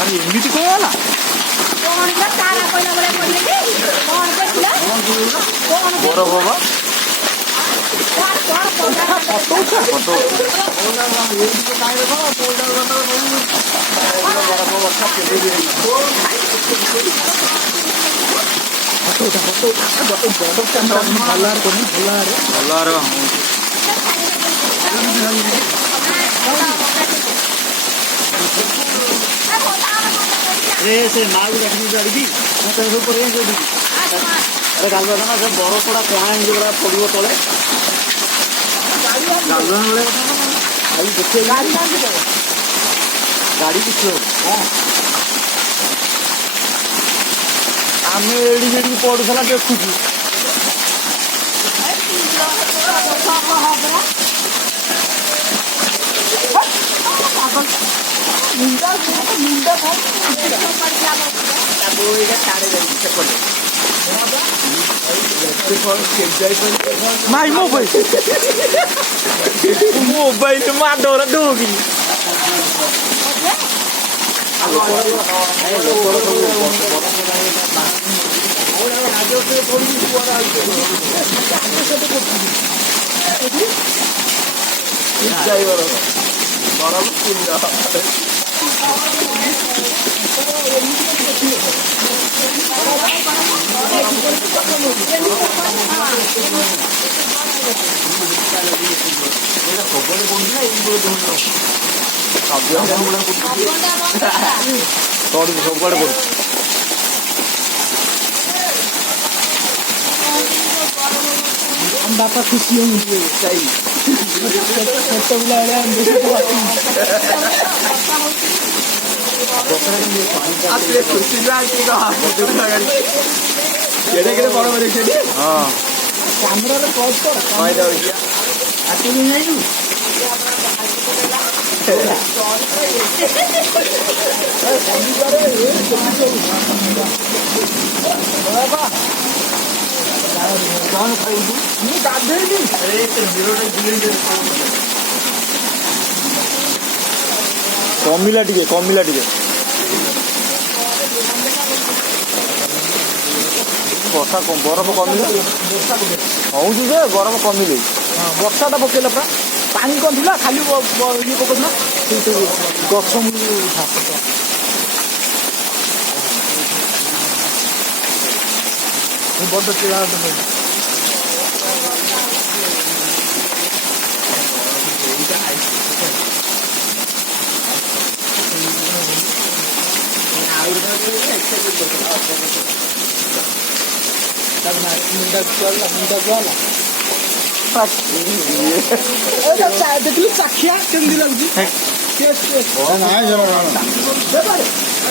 अरे एमती कौन है बड़ बाबा से माँ भी रखनी पड़ी अरे गाल से बड़ पड़ा कहाँ हिंदी पड़ो तले गाड़ी किसी आम एड़ी पड़ूला देखुचु माई मोबाइल मोबाइल मार डोरा दोगी सब बापा खुशी होंगे कमिला टे वर्षा बरफ कमिले हूँ गरम कमिले वर्षाटा पकेला पूरा पानी कौन थी खाली ये पकड़ा गछ बड़ चिड़ा देखिए चाखिया केमती लगुच